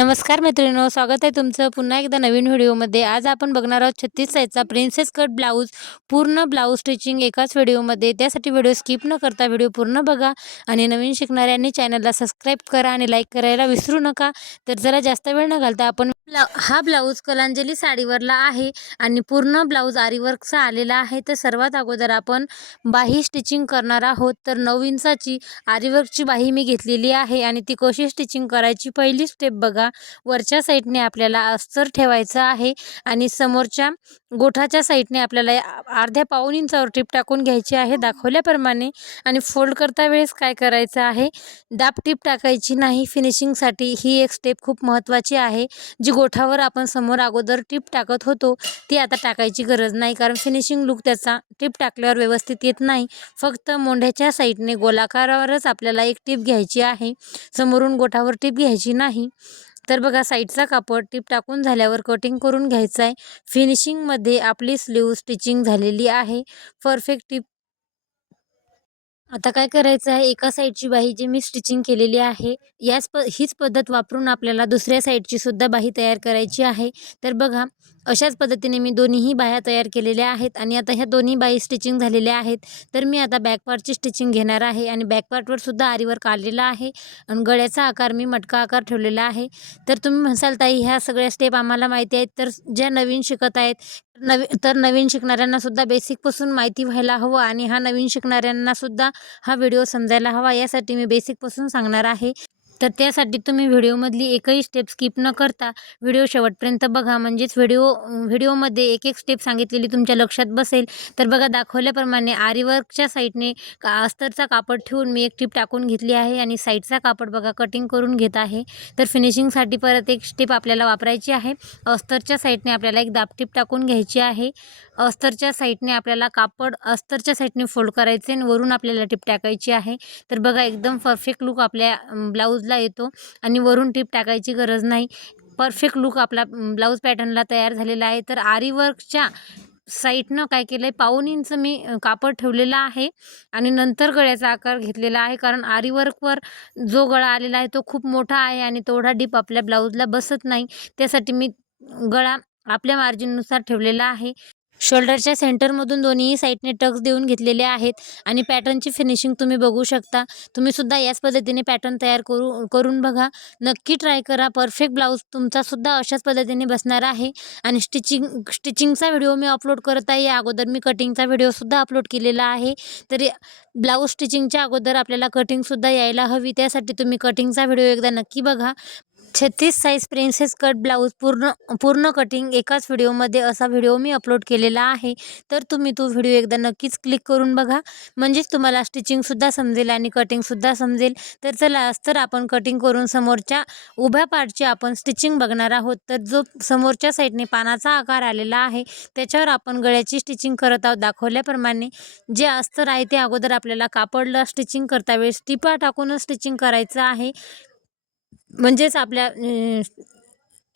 नमस्कार मैत्रिणींनो, स्वागत आहे तुमचं पुन्हा एकदा नवीन व्हिडिओमध्ये। आज आपण बघणार आहोत 36 साईजचा प्रिन्सेस कट ब्लाऊज, पूर्ण ब्लाऊज स्टिचिंग एकाच व्हिडिओमध्ये। त्यासाठी व्हिडिओ स्किप न करता व्हिडिओ पूर्ण बघा आणि नवीन शिकणाऱ्यांनी चॅनलला सबस्क्राईब करा आणि लाईक करायला विसरू नका। तर जरा जास्त वेळ न घालता आपण हा ब्लाऊज कलांजली साडीवरला आहे आणि पूर्ण ब्लाऊज आरीवर्कचा आलेला आहे। तर सर्वात अगोदर आपण बाही स्टिचिंग करणार आहोत। तर 9 इंचाची आरीवर्कची बाही मी घेतलेली आहे आणि ती कशी स्टिचिंग करायची पहिली स्टेप बघा। वरच्या साईडने आपल्याला अस्तर ठेवायचं आहे आणि समोरच्या गोठाच्या साईडने आपल्याला अर्ध्या पाऊण इंचावर टिप टाकून घ्यायची आहे दाखवल्याप्रमाणे। आणि फोल्ड करता वेळेस काय करायचं आहे, दाब टिप टाकायची नाही। फिनिशिंगसाठी ही एक स्टेप खूप महत्त्वाची आहे। जी गोठावर आपण समोर अगोदर टिप टाकत होतो ती आता टाकायची गरज नाही, कारण फिनिशिंग लुक त्याचा टिप टाकल्यावर व्यवस्थित येत नाही। फक्त मोंढ्याच्या साईडने गोलाकारावरच आपल्याला एक टिप घ्यायची आहे, समोरून गोठावर टिप घ्यायची नाही। तर बघा, साईडचा कापड टिप टाकून झाल्यावर कटिंग करून घ्यायचं आहे। फिनिशिंगमध्ये आपली स्लीव स्टिचिंग झालेली आहे, परफेक्ट टिप। आता काय करायचं आहे, एका साईडची बाही जी मी स्टिचिंग केलेली आहे हीच पद्धत वापरून आपल्याला दुसऱ्या साईडची सुद्धा बाही तयार करायची आहे। तर बघा, अशाच पद्धतीने मी दोन्हीही बाह्या तयार केलेल्या आहेत आणि आता ह्या दोन्ही बाही स्टिचिंग झालेल्या आहेत। तर मी आता बॅक पार्टची स्टिचिंग घेणार आहे आणि बॅक पार्टवर सुद्धा आरीवर्क आलेला आहे आणि गळ्याचा आकार मी मटका आकार ठेवलेला आहे। तर तुम्ही म्हणसाल ताई ह्या सगळ्या स्टेप आम्हाला माहिती आहेत, तर ज्या नवीन शिकत आहेत नवीन शिकणाऱ्यांना सुद्धा बेसिकपासून माहिती व्हायला हवं आणि नवीन शिकणाऱ्यांना सुद्धा हा व्हिडिओ समजायला हवा, यासाठी मी बेसिकपासून सांगणार आहे। तर त्यासाठी तुम्ही व्हिडिओमधली एकही स्टेप स्किप न करता व्हिडिओ शेवटपर्यंत बघा, म्हणजेच व्हिडिओमध्ये एक एक स्टेप सांगितलेली तुमच्या लक्षात बसेल। तर बघा, दाखवल्याप्रमाणे आरीवर्कच्या साईडने अस्तरचा कापड ठेवून मी एक टिप टाकून घेतली आहे आणि साईडचा कापड बघा कटिंग करून घेत आहे। तर फिनिशिंगसाठी परत एक स्टेप आपल्याला वापरायची आहे। अस्तरच्या साईडने आपल्याला एक दाब टिप टाकून घ्यायची आहे। अस्तरच्या साईडने आपल्याला कापड अस्तरच्या साईडने फोल्ड करायचे आणि वरून आपल्याला टिप टाकायची आहे। तर बघा, एकदम परफेक्ट लुक आपल्या ब्लाऊजला येतो आणि वरून टिप टाकायची गरज नाही। परफेक्ट लुक आपला ब्लाऊज पॅटर्नला तयार झालेला आहे। तर आरीवर्कच्या साईडनं काय केलं आहे, पाऊण इंच मी कापड ठेवलेला आहे आणि नंतर गळ्याचा आकार घेतलेला आहे, कारण आरीवर्कवर जो गळा आलेला आहे तो खूप मोठा आहे आणि तेवढा डीप आपल्या ब्लाऊजला बसत नाही। त्यासाठी मी गळा आपल्या मार्जिननुसार ठेवलेला आहे। शोल्डरच्या सेंटरमधून दोन्ही साईडने टक्स देऊन घेतलेले आहेत आणि पॅटर्नची फिनिशिंग तुम्ही बघू शकता। तुम्ही सुद्धा याच पद्धतीने पॅटर्न तयार करून बघा, नक्की ट्राय करा। परफेक्ट ब्लाऊज तुमचा सुद्धा अशाच पद्धतीने बसणार आहे। आणि स्टिचिंगचा व्हिडिओ मी अपलोड करत आहे, या अगोदर मी कटिंगचा व्हिडिओसुद्धा अपलोड केलेला आहे। तर ब्लाऊज स्टिचिंगच्या अगोदर आपल्याला कटिंगसुद्धा यायला हवी, त्यासाठी तुम्ही कटिंगचा व्हिडिओ एकदा नक्की बघा। 36 साईज प्रिन्सेस कट ब्लाऊज पूर्ण कटिंग एकाच व्हिडिओमध्ये असा व्हिडिओ मी अपलोड केलेला आहे। तर तुम्ही तो व्हिडिओ एकदा नक्कीच क्लिक करून बघा, म्हणजेच तुम्हाला स्टिचिंगसुद्धा समजेल आणि कटिंगसुद्धा समजेल। तर चला, आज तर आपण कटिंग करून समोरच्या उभ्या पार्टची आपण स्टिचिंग बघणार आहोत। तर जो समोरच्या साईडने पानाचा आकार आलेला आहे त्याच्यावर आपण गळ्याची स्टिचिंग करत आहोत। दाखवल्याप्रमाणे जे अस्तर आहे ते अगोदर आपल्याला कापडला स्टिचिंग करता वेळेस टिपा टाकूनच स्टिचिंग करायचं आहे, म्हणजेच आपल्या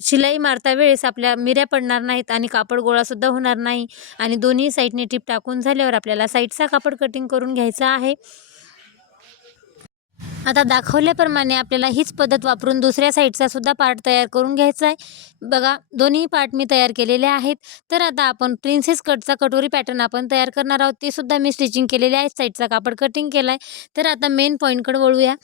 शिलाई मारता वेळेस आपल्या मिऱ्या पडणार नाहीत आणि कापड गोळासुद्धा होणार नाही। आणि दोन्ही साईडने टिप टाकून झाल्यावर आपल्याला साईडचा कापड कटिंग करून घ्यायचा आहे। आता दाखवल्याप्रमाणे आपल्याला हीच पद्धत वापरून दुसऱ्या साईडचा सुद्धा पार्ट तयार करून घ्यायचा आहे। बघा, दोन्ही पार्ट मी तयार केलेले आहेत। तर आता आपण प्रिन्सेस कटचा कटोरी पॅटर्न आपण तयार करणार आहोत, ते सुद्धा मी स्टिचिंग केलेले आहे, साईडचा कापड कटिंग केला आहे। तर आता मेन पॉईंटकडे वळूया।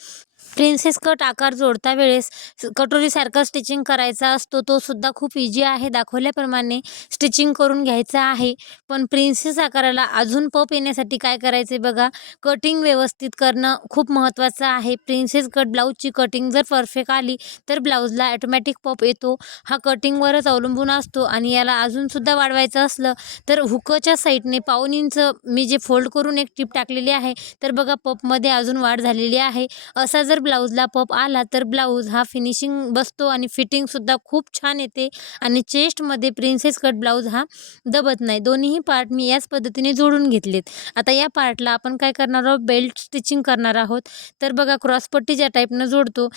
प्रिन्सेस कट आकार जोडता वेळेस कटोरीसारखा स्टिचिंग करायचा असतो, तो सुद्धा खूप इजी आहे। दाखवल्याप्रमाणे स्टिचिंग करून घ्यायचं आहे, पण प्रिन्सेस आकाराला अजून पप येण्यासाठी काय करायचे बघा, कटिंग व्यवस्थित करणं खूप महत्त्वाचं आहे। प्रिन्सेस कट ब्लाऊजची कटिंग जर परफेक्ट आली तर ब्लाऊजला ॲटोमॅटिक पप येतो। हा कटिंगवरच अवलंबून असतो आणि याला अजूनसुद्धा वाढवायचं असलं तर हुकच्या साईडने पाऊण इंच मी जे फोल्ड करून एक टिप टाकलेली आहे, तर बघा पपमध्ये अजून वाढ झालेली आहे। असा जर ब्लाऊजला पप आला तर ब्लाऊज हा फिनिशिंग बसतो आणि फिटिंगसुद्धा खूप छान येते आणि चेस्टमध्ये प्रिन्सेस कट ब्लाऊज हा दबत नाही। दोन्हीही पार्ट मी याच पद्धतीने जोडून घेतलेत। आता या पार्टला आपण काय करणार आहोत, बेल्ट स्टिचिंग करणार आहोत। तर बघा, क्रॉसपट्टी ज्या टाईपनं जोडतो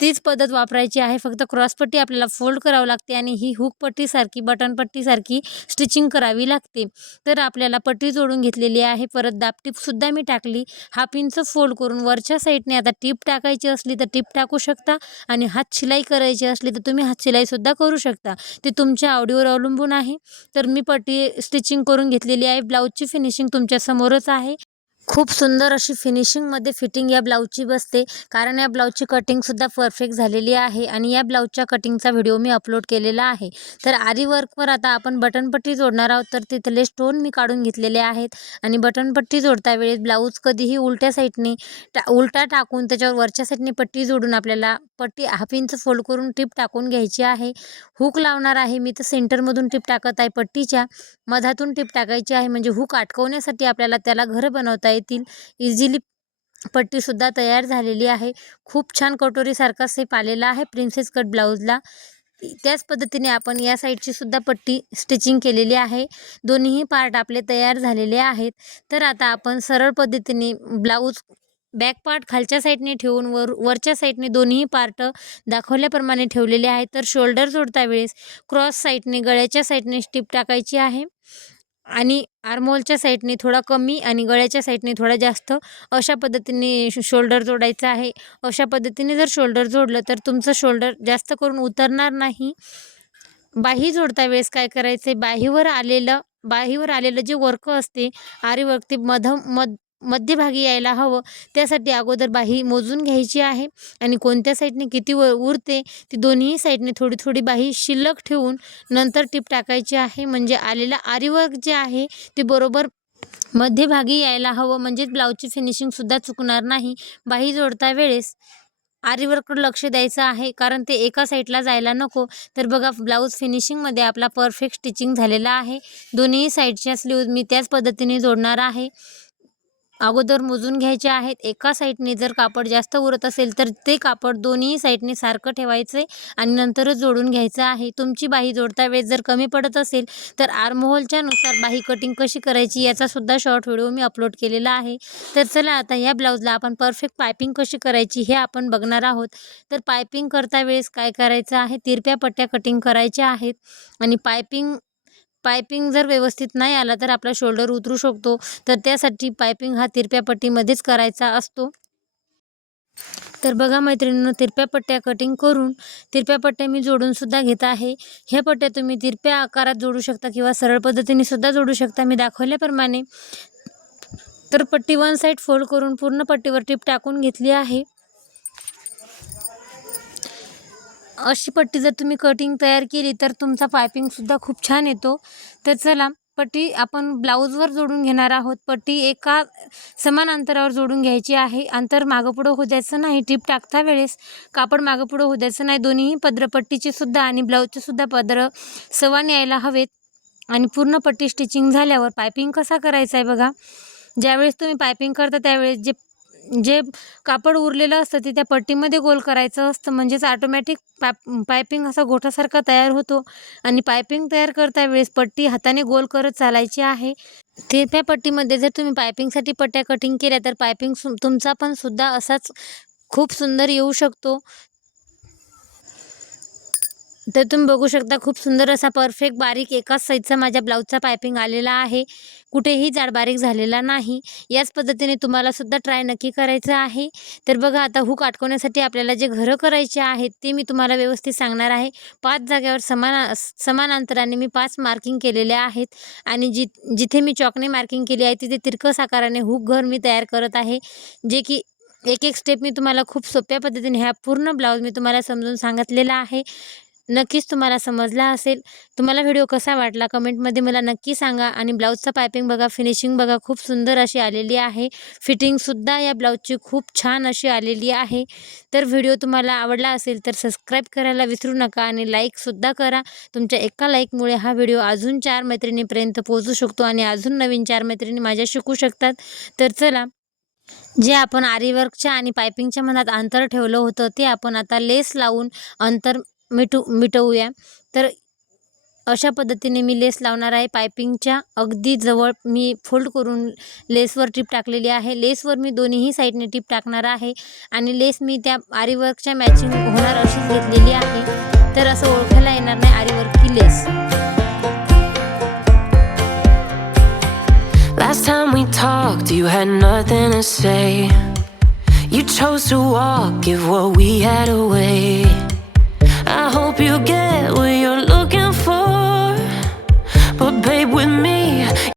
तीच पद्धत वापरायची आहे. फक्त क्रॉसपट्टी आपल्याला फोल्ड करावं लागते आणि ही हुक पट्टीसारखी बटन पट्टीसारखी स्टिचिंग करावी लागते. तर आपल्याला पट्टी जोडून घेतलेली आहे. परत दाबटीपसुद्धा मी टाकली. हाफ इंच फोल्ड करून वरच्या साईडने आता टीप टाकायची असली तर टीप टाकू शकता आणि हात शिलाई करायची असली तर तुम्ही हात शिलाईसुद्धा करू शकता. ते तुमच्या आवडीवर अवलंबून आहे. तर मी पट्टी स्टिचिंग करून घेतलेली आहे. ब्लाऊजची फिनिशिंग तुमच्यासमोरच आहे. खूप सुंदर अशी फिनिशिंगमध्ये फिटिंग या ब्लाऊजची बसते, कारण या ब्लाऊजची कटिंगसुद्धा परफेक्ट झालेली आहे आणि या ब्लाऊजच्या कटिंगचा व्हिडिओ मी अपलोड केलेला आहे. तर आरी वर्कवर आता आपण बटनपट्टी जोडणार आहोत. तर तिथले स्टोन मी काढून घेतलेले आहेत आणि बटनपट्टी जोडता वेळेस ब्लाऊज कधीही उलट्या साईडने उलटा टाकून त्याच्यावर वरच्या साईडने पट्टी जोडून आपल्याला पट्टी हाफ इंच फोल्ड करून टीप टाकून घ्यायची आहे. हुक लावणार आहे मी, तर सेंटरमधून टीप टाकत आहे. पट्टीच्या मधातून टीप टाकायची आहे, म्हणजे हुक अटकवण्यासाठी आपल्याला त्याला घरं बनवता येतील. इझिली पट्टीसुद्धा तयार झालेली आहे. खूप छान कटोरीसारखा शेप आलेला आहे प्रिन्सेस कट ब्लाऊजला. त्याच पद्धतीने आपण या साईडची सुद्धा पट्टी स्टिचिंग केलेली आहे. दोन्हीही पार्ट आपले तयार झालेले आहेत. तर आता आपण सरळ पद्धतीने ब्लाऊज बॅक पार्ट खालच्या साईडने ठेवून वरच्या साईडने दोन्ही पार्ट दाखवल्याप्रमाणे ठेवलेले आहेत. तर शोल्डर जोडता वेळेस क्रॉस साईडने गळ्याच्या साईडने स्टिप टाकायची आहे आणि आर्महोलच्या साईडने थोडा कमी आणि गळ्याच्या साईडने थोडा जास्त अशा पद्धतीने शोल्डर जोडायचं आहे. अशा पद्धतीने जर शोल्डर जोडलं तर तुमचं शोल्डर जास्त करून उतरणार नाही. बाही जोडता वेळेस काय करायचं आहे, बाहीवर आलेलं जे वर्क असते आरी वर्क ते मध्यभागी यायला हवं. त्यासाठी अगोदर बाही मोजून घ्यायची आहे आणि कोणत्या साईडने किती उरते ती दोन्ही साईडने थोडी थोडी बाही शिल्लक ठेवून नंतर टीप टाकायची आहे. म्हणजे आलेला आरी वर्क जे आहे ते बरोबर मध्यभागी यायला हवं, म्हणजेच ब्लाऊजची फिनिशिंगसुद्धा चुकणार नाही. बाही जोडता वेळेस आरी वर्ककडे लक्ष द्यायचं आहे, कारण ते एका साईडला जायला नको. तर बघा ब्लाऊज फिनिशिंगमध्ये आपला परफेक्ट स्टिचिंग झालेला आहे. दोन्ही साईडच्या स्लीव्ज मी त्याच पद्धतीने जोडणार आहे. अगोदर मोजून घ्यायचे आहेत. एका साईडने जर कापड जास्त उरत असेल तर ते कापड दोन्ही साईडने सारखं ठेवायचं आणि नंतरच जोडून घ्यायचं आहे. तुमची बाही जोडता वेळेस जर कमी पडत असेल तर आर्महोलच्या नुसार बाही कटिंग कशी करायची याचासुद्धा शॉर्ट व्हिडिओ मी अपलोड केलेला आहे. तर चला आता या ब्लाऊजला आपण परफेक्ट पायपिंग कशी करायची हे आपण बघणार आहोत. तर पायपिंग करता वेळेस काय करायचं आहे, तिरप्या पट्ट्या कटिंग करायच्या आहेत आणि पायपिंग जर व्यवस्थित नाही आला तर आपला शोल्डर उतरू शकतो. तर त्यासाठी पायपिंग हा तिरप्या पट्टीमध्येच करायचा असतो. तर बघा मैत्रिणींनो, तिरप्या पट्ट्या कटिंग करून तिरप्या पट्ट्या मी जोडून सुद्धा घेत आहे. ह्या पट्ट्या तुम्ही तिरप्या आकारात जोडू शकता किंवा सरळ पद्धतीने सुद्धा जोडू शकता मी दाखवल्याप्रमाणे. तर पट्टी वन साईड फोल्ड करून पूर्ण पट्टीवर टीप टाकून घेतली आहे. अशी पट्टी जर तुम्ही कटिंग तयार केली तर तुमचा पायपिंगसुद्धा खूप छान येतो. तर चला पट्टी आपण ब्लाऊजवर जोडून घेणार आहोत. पट्टी एका समान अंतरावर जोडून घ्यायची आहे. अंतर मागं पुढं होऊ द्यायचं नाही. टीप टाकता वेळेस कापड मागं पुढं होऊ द्यायचं नाही. दोन्हीही पदरं पट्टीचे सुद्धा आणि ब्लाऊजचे सुद्धा पदरं समान यायला हवेत. आणि पूर्ण पट्टी स्टिचिंग झाल्यावर पायपिंग कसा करायचा आहे बघा. ज्यावेळेस तुम्ही पायपिंग करता त्यावेळेस जे जे कापड उरलेलं असतं ते त्या पट्टीमध्ये गोल करायचं असतं, म्हणजेच ऑटोमॅटिक पायपिंग असा गोठासारखा तयार होतो. आणि पायपिंग तयार करता वेळेस पट्टी हाताने गोल करत चालायची आहे. तिरप्या पट्टीमध्ये जर तुम्ही पायपिंगसाठी पट्ट्या कटिंग केल्या तर पायपिंग तुमचा पण सुद्धा असाच खूप सुंदर येऊ शकतो. तर तुम्ही बघू शकता खूप सुंदर असा परफेक्ट बारीक एकाच साईजचा माझ्या ब्लाऊजचा पायपिंग आलेला आहे. कुठेही जाड बारीक झालेला नाही. याच पद्धतीने तुम्हाला सुद्धा ट्राय नक्की करायचं आहे. तर बघा आता हुक अटकवण्यासाठी आपल्याला जे घरं करायचे आहेत ते मी तुम्हाला व्यवस्थित सांगणार आहे. 5 जागेवर समान अंतराने मी 5 मार्किंग केलेले आहेत आणि जिथे मी चॉकने मार्किंग केली आहे तिथे तिरकस आकाराने हुक घर मी तयार करत आहे. जे की एक स्टेप मी तुम्हाला खूप सोप्या पद्धतीने ह्या पूर्ण ब्लाऊज मी तुम्हाला समजून सांगितलेला आहे. नक्कीच तुम्हाला समजला असेल. तुम्हाला व्हिडिओ कसा वाटला कमेंटमध्ये मला नक्की सांगा. आणि ब्लाऊजचा पायपिंग बघा, फिनिशिंग बघा, खूप सुंदर अशी आलेली आहे. फिटिंगसुद्धा या ब्लाऊजची खूप छान अशी आलेली आहे. तर व्हिडिओ तुम्हाला आवडला असेल तर सबस्क्राईब करायला विसरू नका आणि लाईकसुद्धा करा. तुमच्या एका लाईकमुळे हा व्हिडिओ अजून 4 मैत्रिणींपर्यंत पोहोचू शकतो आणि अजून नवीन 4 मैत्रिणी माझ्या शिकू शकतात. तर चला, जे आपण आरीवर्कच्या आणि पायपिंगच्या मनात अंतर ठेवलं होतं ते आपण आता लेस लावून अंतर मिटवूया. तर अशा पद्धतीने मी लेस लावणार आहे. पायपिंगच्या अगदी जवळ मी फोल्ड करून लेसवर टिप टाकलेली आहे. लेसवर मी दोन्हीही साईडने टिप टाकणार आहे आणि लेस मी त्या आरी वर्कच्या मॅचिंग होणार अशीच घेतलेली आहे. तर असं ओळखायला येणार नाही आरी वर्क की लेस. Last time we talked, you had nothing to say. You chose to walk, give what we had away.